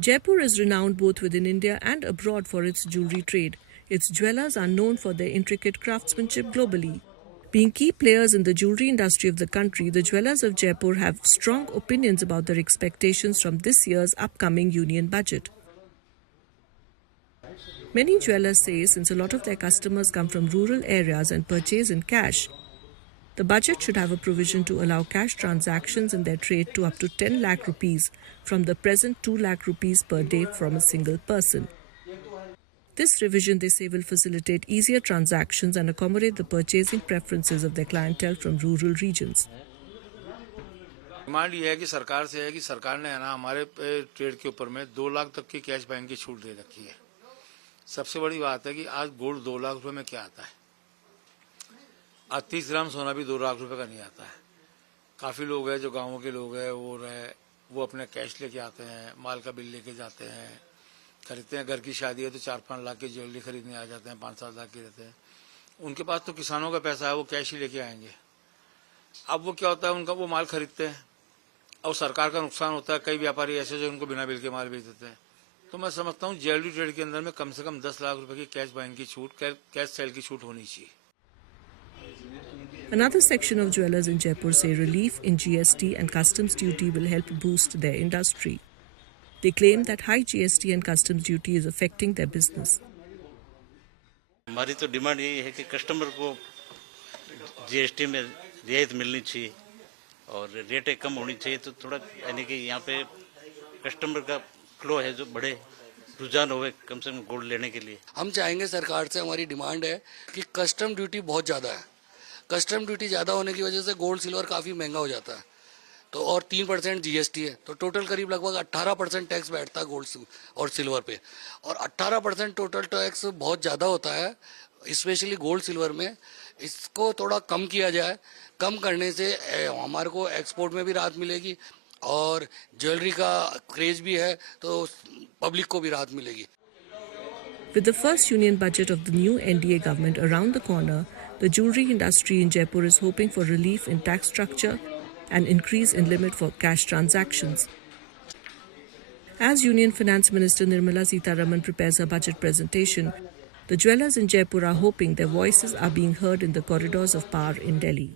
Jaipur is renowned both within India and abroad for its jewellery trade. Its jewellers are known for their intricate craftsmanship globally. Being key players in the jewellery industry of the country, the jewellers of Jaipur have strong opinions about their expectations from this year's upcoming union budget. Many jewellers say since a lot of their customers come from rural areas and purchase in cash, the budget should have a provision to allow cash transactions in their trade to up to 10 lakh rupees from the present 2 lakh rupees per day from a single person. This revision, they say, will facilitate easier transactions and accommodate the purchasing preferences of their clientele from rural regions. Demand ये है कि सरकार से है कि सरकार ने है ना हमारे ट्रेड के ऊपर में 2 लाख तक की कैश बैंक की छूट दे रखी है। सबसे बड़ी बात है कि आज गोल्ड 2 लाख रुपए में क्या आता है। आज 30 ग्राम सोना भी 2 लाख रुपए का नहीं आता है। काफी लोग हैं जो गांवों के लोग हैं वो अपने कैश लेके आते हैं, माल का बिल लेके जाते हैं, खरीदते हैं। घर की शादी है तो 4-5 लाख की ज्वेलरी खरीदने आ जाते हैं, 5-7 लाख की रहते हैं। उनके पास तो किसानों का पैसा है, वो कैश ही लेके आएंगे। अब वो क्या होता है, उनका वो माल खरीदते हैं और सरकार का नुकसान होता है। कई व्यापारी ऐसे जो उनको बिना बिल के माल बेच देते हैं। तो मैं समझता हूँ ज्वेलरी ट्रेड के अंदर में कम से कम 10 लाख रुपए की कैश बाइंग की छूट, कैश सेल की छूट होनी चाहिए। Another section of jewellers in Jaipur say relief in GST and customs duty will help boost their industry. They claim that high GST and customs duty is affecting their business. हमारी तो demand यही है कि customer को GST में रियायत मिलनी चाहिए और रेटें कम होनी चाहिए। तो थोड़ा यानी कि यहाँ पे कस्टमर का फ्लो है जो बढ़े, रुझान होवे कम से कम गोल्ड लेने के लिए। हम चाहेंगे सरकार से, हमारी डिमांड है कि कस्टम ड्यूटी बहुत ज़्यादा है। कस्टम ड्यूटी ज़्यादा होने की वजह से गोल्ड सिल्वर काफ़ी महंगा हो जाता है। तो और 3% जीएसटी है, तो टोटल करीब लगभग 18% टैक्स बैठता है गोल्ड और सिल्वर पे। और 18% टोटल टैक्स बहुत ज़्यादा होता है, स्पेशली गोल्ड सिल्वर में। इसको थोड़ा कम किया जाए। कम करने से हमारे को एक्सपोर्ट में भी राहत मिलेगी और ज्वेलरी का क्रेज भी है तो पब्लिक को भी राहत मिलेगी। With the first union budget of the new NDA government around the corner, the jewellery industry in Jaipur is hoping for relief in tax structure and increase in limit for cash transactions. As Union Finance Minister Nirmala Sitharaman prepares her budget presentation, the jewellers in Jaipur are hoping their voices are being heard in the corridors of power in Delhi.